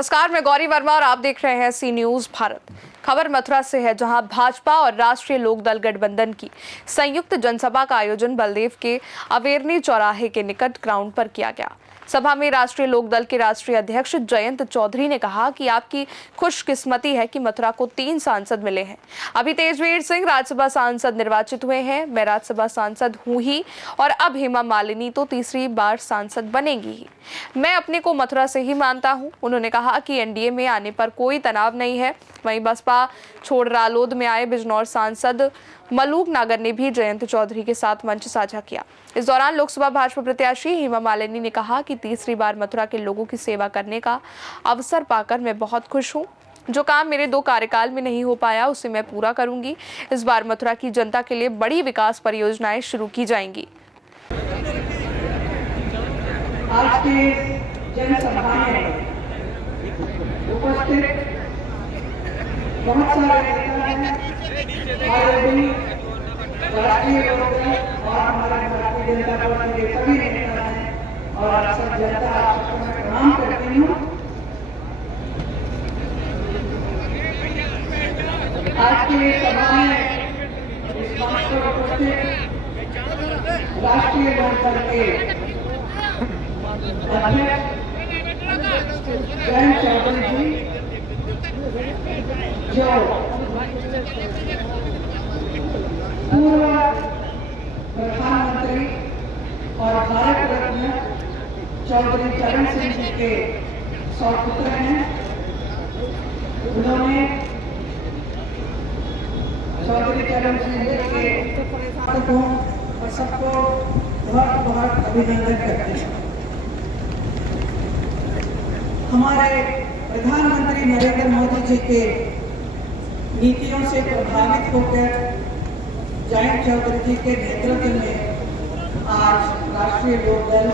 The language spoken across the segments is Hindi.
नमस्कार, मैं गौरी वर्मा और आप देख रहे हैं सी न्यूज भारत। खबर मथुरा से है, जहां भाजपा और राष्ट्रीय लोकदल गठबंधन की संयुक्त जनसभा का आयोजन बलदेव के अवेरनी चौराहे के निकट ग्राउंड पर किया गया। सभा में राष्ट्रीय लोकदल के राष्ट्रीय अध्यक्ष जयंत चौधरी ने कहा कि आपकी खुशकिस्मती है कि मथुरा को 3 सांसद मिले हैं। अभी तेजवीर सिंह राज्यसभा सांसद निर्वाचित हुए हैं। मैं राज्यसभा सांसद हूं ही और अब हेमा मालिनी तो तीसरी बार सांसद बनेंगी ही। मैं अपने को मथुरा से ही मानता हूं। उन्होंने कहा कि एनडीए में आने पर कोई तनाव नहीं है। वहीं बसपा छोड़ रालोद में आए बिजनौर सांसद मलूक नागर ने भी जयंत चौधरी के साथ मंच साझा किया। इस दौरान लोकसभा भाजपा प्रत्याशी हेमा मालिनी ने कहा कि तीसरी बार मथुरा के लोगों की सेवा करने का अवसर पाकर मैं बहुत खुश हूं। जो काम मेरे 2 कार्यकाल में नहीं हो पाया उसे मैं पूरा करूंगी। इस बार मथुरा की जनता के लिए बड़ी विकास परियोजनाएं शुरू की जाएंगी। आज की जनसभा में उपस्थित बहुत सारे नेता हैं, आरएलडी, राष्ट्रीय लोकदल और हमारे भारतीय जनता पार्टी के सभी नेता हैं और सब जनता आपको मैं प्रणाम करती हूँ। आज की सभा में इस मंच पर उपस्थित राष्ट्रीय लोकदल के अध्यक्ष जयंत चौधरी जी, जो पूर्व प्रधानमंत्री और भारत रत्न चौधरी चरण सिंह जी के सौपुत्र हैं। उन्होंने चौधरी चरण सिंह जी के को और सबको बहुत बहुत अभिनंदन करते हैं। हमारे प्रधानमंत्री नरेंद्र मोदी जी के नीतियों से प्रभावित होकर जयंत चौधरी जी के नेतृत्व में आज राष्ट्रीय लोकदल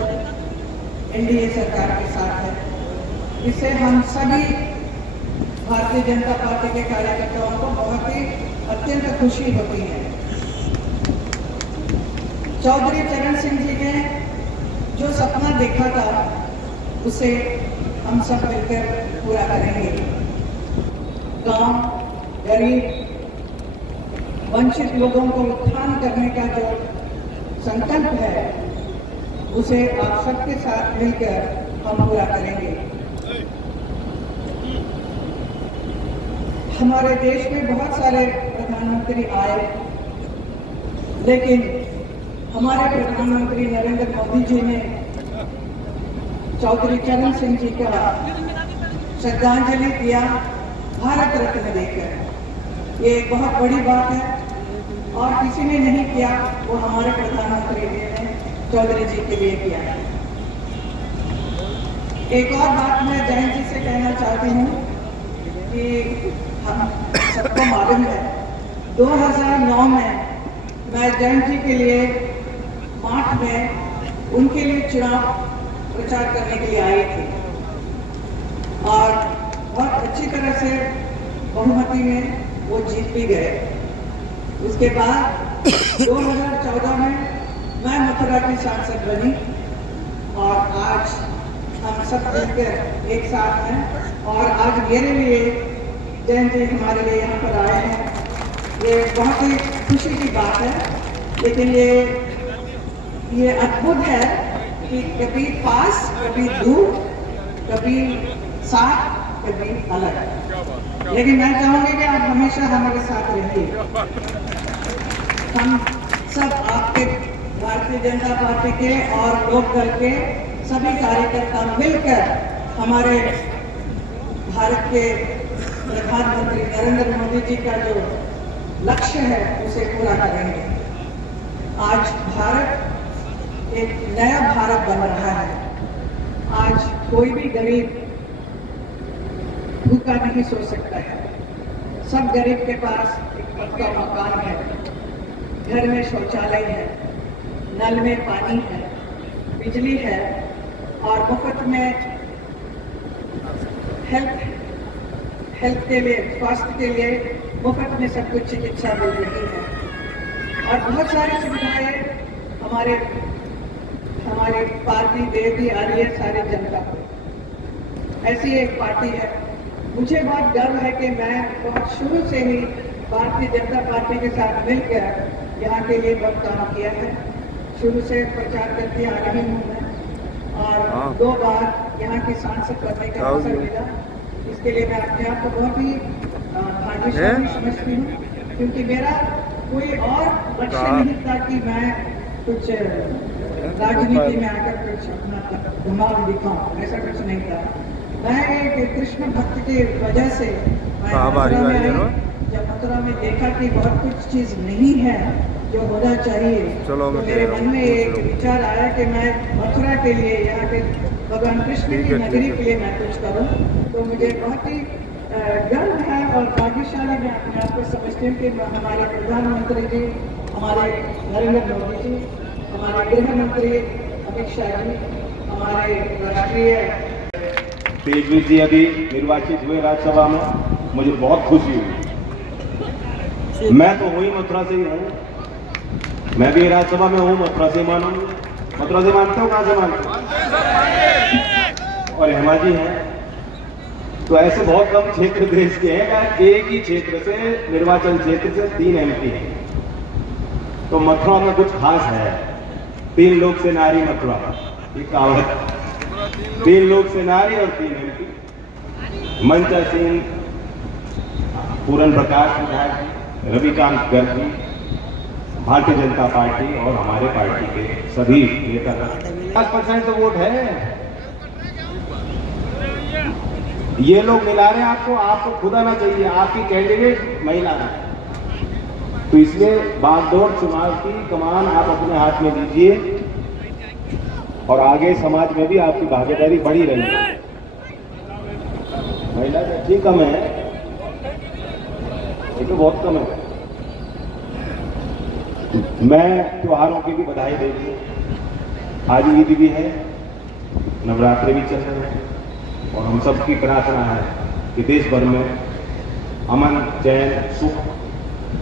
एनडीए सरकार के साथ है। इससे हम सभी भारतीय जनता पार्टी के कार्यकर्ताओं को बहुत ही अत्यंत खुशी होती है। चौधरी चरण सिंह जी ने जो सपना देखा था उसे हम सब मिलकर पूरा करेंगे। गांव, गरीब, वंचित लोगों को उत्थान करने का जो संकल्प है उसे आप सबके साथ मिलकर हम पूरा करेंगे। हमारे देश में बहुत सारे प्रधानमंत्री आए, लेकिन हमारे प्रधानमंत्री नरेंद्र मोदी जी ने चौधरी चरण सिंह जी का श्रद्धांजलि दिया भारत रत्न देकर। ये एक बहुत बड़ी बात है और किसी ने नहीं किया, वो हमारे प्रधानमंत्री ने चौधरी जी के लिए किया है। एक और बात मैं जयंत जी से कहना चाहती हूँ कि हम सबको मालूम है 2009 में मैं जयंत जी के लिए मार्च में उनके लिए चुनाव प्रचार करने के लिए आई थी और बहुत अच्छी तरह से बहुमती में वो जीत भी गए। उसके बाद 2014 में मैं मथुरा की सांसद बनी और आज हम सब मिलकर एक साथ हैं और आज मेरे लिए जयंत जी हमारे लिए यहाँ पर आए हैं। ये बहुत ही खुशी की बात है, लेकिन ये अद्भुत है कि कभी पास, कभी दूर, कभी साथ, कभी अलग, लेकिन मैं चाहूंगी कि आप हमेशा हमारे साथ रहिए। हम सब आपके भारतीय जनता पार्टी के और लोकदल के सभी कार्यकर्ता मिलकर हमारे भारत के प्रधानमंत्री नरेंद्र मोदी जी का जो लक्ष्य है उसे पूरा करेंगे। आज भारत एक नया भारत बन रहा है। आज कोई भी गरीब भूखा नहीं सो सकता है। सब गरीब के पास एक पक्का मकान है, घर में शौचालय है, नल में पानी है, बिजली है और मुफ्त में हेल्थ के लिए, स्वास्थ्य के लिए मुफ्त में सब कुछ चिकित्सा मिल रही है और बहुत सारी सुविधाएं हमारे पार्टी दे भी आ रही है सारी जनता को। ऐसी एक पार्टी है। मुझे बहुत गर्व है कि मैं बहुत शुरू से ही भारतीय जनता पार्टी के साथ मिलकर यहाँ के लिए बहुत काम किया है। शुरू से प्रचार करती आ रही हूँ मैं, और 2 बार यहाँ की सांसद बनने का अवसर मिला। इसके लिए मैं अपने आप को बहुत ही भाग्यशाली समझती हूँ, क्योंकि मेरा कोई और लक्ष्य नहीं था कि मैं कुछ राजनीति में आकर कुछ अपना दिमाग दिखाऊं, ऐसा कुछ नहीं था। मैं एक कृष्ण भक्त की वजह से मैं मथुरा में आई। जब मथुरा में देखा कि बहुत कुछ चीज़ नहीं है जो होना चाहिए, तो मेरे मन में एक विचार आया कि मैं मथुरा के लिए, यहाँ के भगवान कृष्ण की नगरी के लिए मैं कुछ करूँ। तो मुझे बहुत ही गर्व है और भाग्यशाली मैं अपने आप को समझती हूँ कि हमारे प्रधानमंत्री जी, हमारे नरेंद्र मोदी जी, हमारे गृह मंत्री अमित शाह जी, हमारे राष्ट्रीय तेजवीर जी अभी निर्वाचित हुए राज्यसभा में, मुझे बहुत खुशी हुई। मैं तो हुई मथुरा से ही हूँ, मैं भी राज्यसभा में हूँ, मथुरा से मानूँ। मथुरा से मानते हो, कहाँ से मानते हो? और हेमा जी हैं। तो ऐसे बहुत कम क्षेत्र देश के हैं, एक ही क्षेत्र से, निर्वाचन क्षेत्र से 3 MP हैं। तो मथुरा में कुछ खास है। 3 लोग से नारी मथुरा, ये कहावत। 3 लोग से नारी और 3 MP। मंचा सिंह, पूरन प्रकाश विधायक, रविकांत गर्ग जी, भारतीय जनता पार्टी और हमारे पार्टी के सभी नेता। 5% तो वोट है। ये लोग मिला रहे हैं आपको खुद आना चाहिए। आपकी कैंडिडेट महिला है, तो इसलिए बागडोर चुनाव की कमान आप अपने हाथ में लीजिए, और आगे समाज में भी आपकी भागीदारी बढ़ी रही है। महिला ठीक कम है, ये तो बहुत कम है। मैं त्योहारों की भी बधाई दे दूं। आज ईद भी है, नवरात्रि भी चल रहे हैं, और हम सबकी प्रार्थना है कि देश भर में अमन, चैन, सुख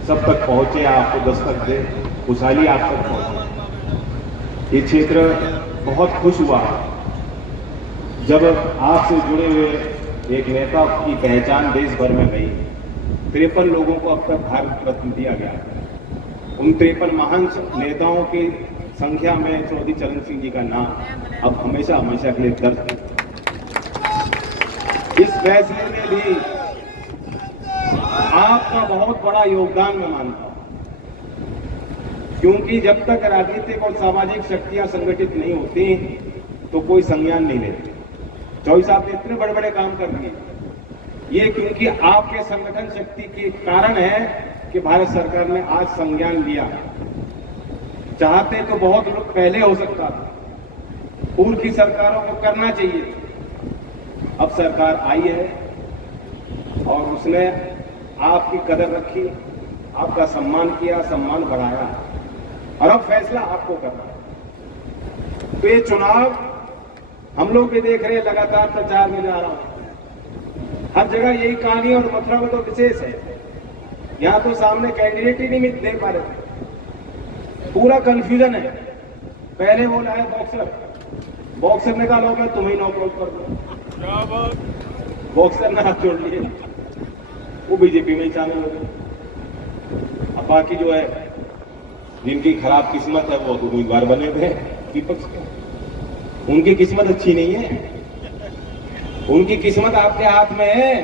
सब तक पहुंचे, आपको दस्तक दे, खुशहाली आप तक पहुंचे। ये क्षेत्र बहुत खुश हुआ जब आपसे जुड़े हुए एक नेता की पहचान देश भर में गई। 53 लोगों को अब तक भारत रत्न दिया गया। उन 53 महान नेताओं की संख्या में चौधरी चरण सिंह जी का नाम अब हमेशा हमेशा के लिए दर्ज है। इस फैसले में भी आपका बहुत बड़ा योगदान मैं मानता हूं, क्योंकि जब तक राजनीतिक और सामाजिक शक्तियां संगठित नहीं होती तो कोई संज्ञान नहीं लेती। चौधरी साहब ने इतने बड़े बड़े काम कर दिए, ये क्योंकि आपके संगठन शक्ति के कारण है कि भारत सरकार ने आज संज्ञान लिया। चाहते तो बहुत लोग पहले हो सकता था, पूर्व की सरकारों को करना चाहिए। अब सरकार आई है और उसने आपकी कदर रखी, आपका सम्मान किया, सम्मान बढ़ाया, और अब फैसला आपको करना है। तो ये चुनाव हम लोग भी देख रहे हैं, लगातार प्रचार में जा रहा हूं, हर जगह यही कहानी, और मथुरा में तो विशेष है। यहां तो सामने कैंडिडेट ही नहीं दे पा रहे, पूरा कंफ्यूजन है। पहले वो लाए बॉक्सर ने कहा लो मैं तुम्हें नॉकआउट कर दूं, बॉक्सर ने हाथ जोड़ लिए, वो बीजेपी में ही शामिल हो गए। अब बाकी जो है जिनकी खराब किस्मत है वो तो उम्मीदवार बने थे विपक्ष के, उनकी किस्मत अच्छी नहीं है। उनकी किस्मत आपके हाथ में है,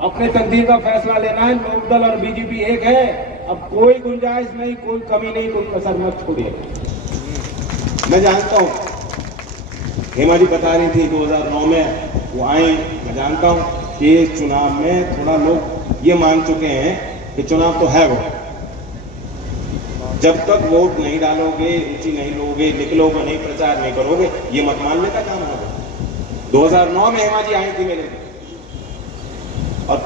अपने तकदीर का फैसला लेना है। लोकदल और बीजेपी एक है, अब कोई गुंजाइश नहीं, कोई कमी नहीं, कोई कसर मत छोड़िए। मैं जानता हूं हेमा जी बता रही थी 2009 में वो आई, मैं जानता हूं कि इस चुनाव में थोड़ा लोग ये मान चुके हैं कि चुनाव तो है वो, जब तक वोट नहीं डालोगे, रुचि नहीं लोगे, निकलोगे नहीं, प्रचार नहीं करोगे, ये मत मानने का काम है। 2009 में हेमा जी आई थी मेरे, और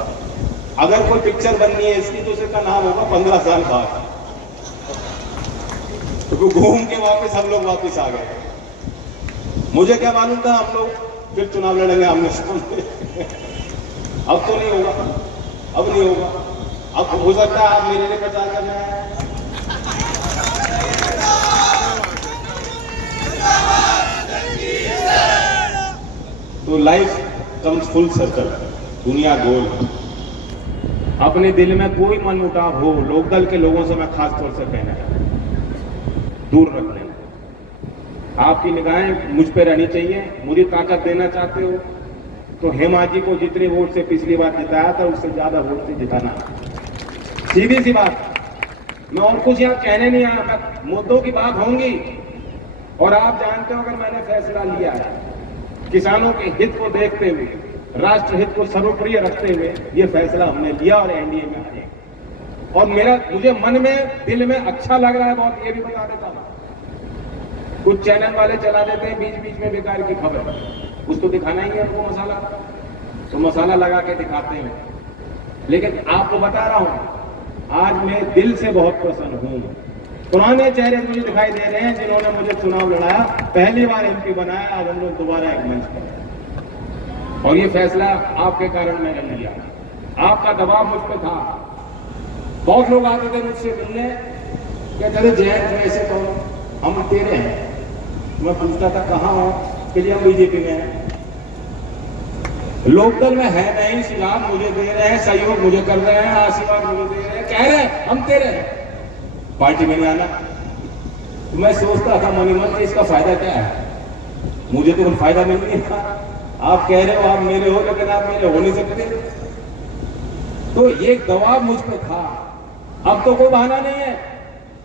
अगर कोई पिक्चर बननी है इसकी तो उसका नाम होगा 15 साल बाद, तो घूम के वापस हम लोग वापस आ गए। मुझे क्या मालूम था हम लोग फिर चुनाव लड़ेंगे आमने सामने। अब तो नहीं होगा, अब नहीं होगा। अब हो सकता है आप मेरे लिए प्रचार करना है, तो लाइफ कम्स फुल सर्कल, दुनिया गोल। अपने दिल में कोई मनमुटाव हो, लोकदल के लोगों से मैं खास तौर से कहना चाहता हूं, दूर रख लेना। आपकी निगाहें मुझ पे रहनी चाहिए। मुझे ताकत देना चाहते हो तो हेमा जी को जितने वोट से पिछली बार जिताया था उससे ज्यादा वोट से जिताना। सीधी सी बात, मैं और कुछ यहाँ कहने नहीं आया, मैं मुद्दों की बात होंगी। और आप जानते हो अगर मैंने फैसला लिया है किसानों के हित को देखते हुए, राष्ट्र हित को सर्वोपरि रखते हुए, ये फैसला हमने लिया और एनडीए में आए। और मुझे मन में दिल में अच्छा लग रहा है बहुत, ये भी बता देता हूं। कुछ चैनल वाले चला देते हैं बीच बीच में बेकार की खबर, उसको दिखाना ही है उनको मसाला, तो मसाला लगा के दिखाते हैं। लेकिन आपको बता रहा हूं, आज मैं दिल से बहुत प्रसन्न हूं। पुराने चेहरे मुझे दिखाई दे रहे हैं जिन्होंने मुझे चुनाव लड़ाया, पहली बार एमपी बनाया, आज हम लोग दोबारा एक मंच पर। और ये फैसला आपके कारण मैंने लिया। आपका दबाव मुझ पर था। बहुत लोग आते थे मुझसे मिलने, कहते थे जयंत ऐसे तो हम तेरे हैं। मैं पूछता था कहाँ हो, कि हम बीजेपी में हैं। लोकदल में है नहीं, सुझाव मुझे दे रहे हैं, सहयोग मुझे कर रहे हैं, आशीर्वाद मुझे दे रहे हैं, कह रहे हैं हम तेरे हैं, पार्टी में नहीं आना। तो मैं सोचता था मन ही मन, इसका फायदा क्या है? मुझे तो कोई फायदा नहीं था। आप कह रहे हो आप मेरे हो, लेकिन आप मेरे हो नहीं सकते। तो ये दबाव मुझ पर था। अब तो कोई बहाना नहीं है।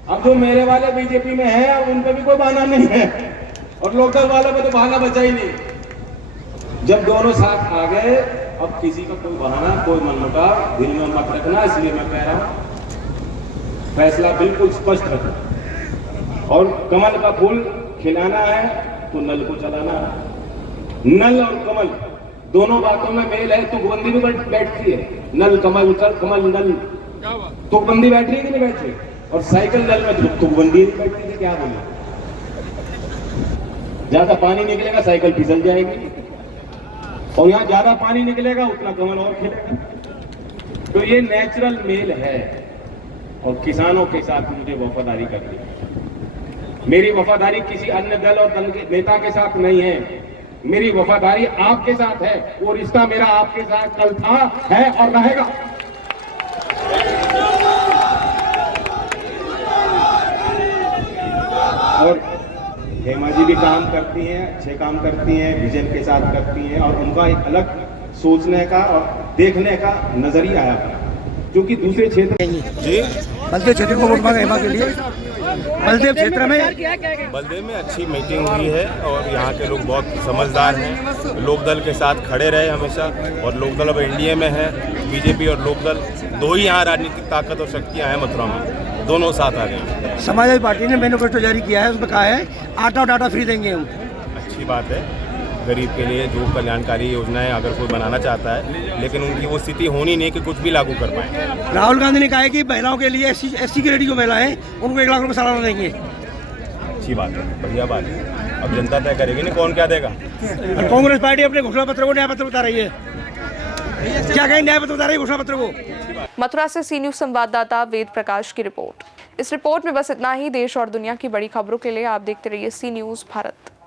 अब जो मेरे वाले बीजेपी में हैं, अब उन पर भी कोई बहाना नहीं है, और लोकदल वालों में तो बहाना बचा ही नहीं। जब दोनों साथ आ गए, अब किसी का कोई बहाना, कोई मनमुटाव दिल में मत रखना। इसलिए मैं कह रहा हूं, फैसला बिल्कुल स्पष्ट रखना। और कमल का फूल खिलाना है तो नल को चलाना है। नल और कमल दोनों बातों में मेल है। तुकबंदी भी बैठती है, नल कमल कमल नल, तुकबंदी बैठ रही है कि नहीं बैठ रही? और साइकिल नल में तुकबंदी नहीं बैठती थी, क्या बोले? ज्यादा पानी निकलेगा साइकिल फिसल जाएगी, और यहाँ ज्यादा पानी निकलेगा उतना कमल और खिलेगा। तो ये नेचुरल मेल है। और किसानों के साथ मुझे वफादारी करनी है। मेरी वफादारी किसी अन्य दल और दल के नेता के साथ नहीं है। मेरी वफादारी आपके साथ है। वो रिश्ता मेरा आपके साथ कल था, है और रहेगा। और हेमा जी भी काम करती हैं, अच्छे काम करती हैं, विजन के साथ करती हैं, और उनका एक अलग सोचने का और देखने का नजरिया है, क्योंकि दूसरे क्षेत्र जी बलदेव क्षेत्र को वोट मांगा हेमा के लिए। बलदेव क्षेत्र में बलदेव में अच्छी मीटिंग हुई है और यहाँ के लोग बहुत समझदार हैं। लोकदल के साथ खड़े रहे हमेशा, और लोकदल अब एनडीए में है। बीजेपी और लोकदल दो ही यहाँ राजनीतिक ताकत और शक्तियाँ हैं मथुरा में, दोनों साथ आ गए हैं। समाजवादी पार्टी ने मैनिफेस्टो जारी किया है, उसमें कहा है आटा और डाटा फ्री देंगे हम। अच्छी बात है, गरीब के लिए जो कल्याणकारी योजनाएं अगर कोई बनाना चाहता है, लेकिन उनकी वो स्थिति होनी नहीं कि कुछ भी लागू कर पाए। राहुल गांधी ने कहा है कि महिलाओं के लिए एससी कैटेगरी जो महिला है उनको 1 लाख रुपए सालाना देंगे। अच्छी बात है, बढ़िया बात है। अब जनता तय करेगी ना कौन क्या देगा। और कांग्रेस पार्टी अपने घोषणा पत्र को न्याय पत्र बता रही है। क्या कहें, न्याय पत्र बता रही है घोषणा पत्र को। मथुरा से सी न्यूज संवाददाता वेद प्रकाश की रिपोर्ट। इस रिपोर्ट में बस इतना ही। देश और दुनिया की बड़ी खबरों के लिए आप देखते रहिए सी न्यूज भारत।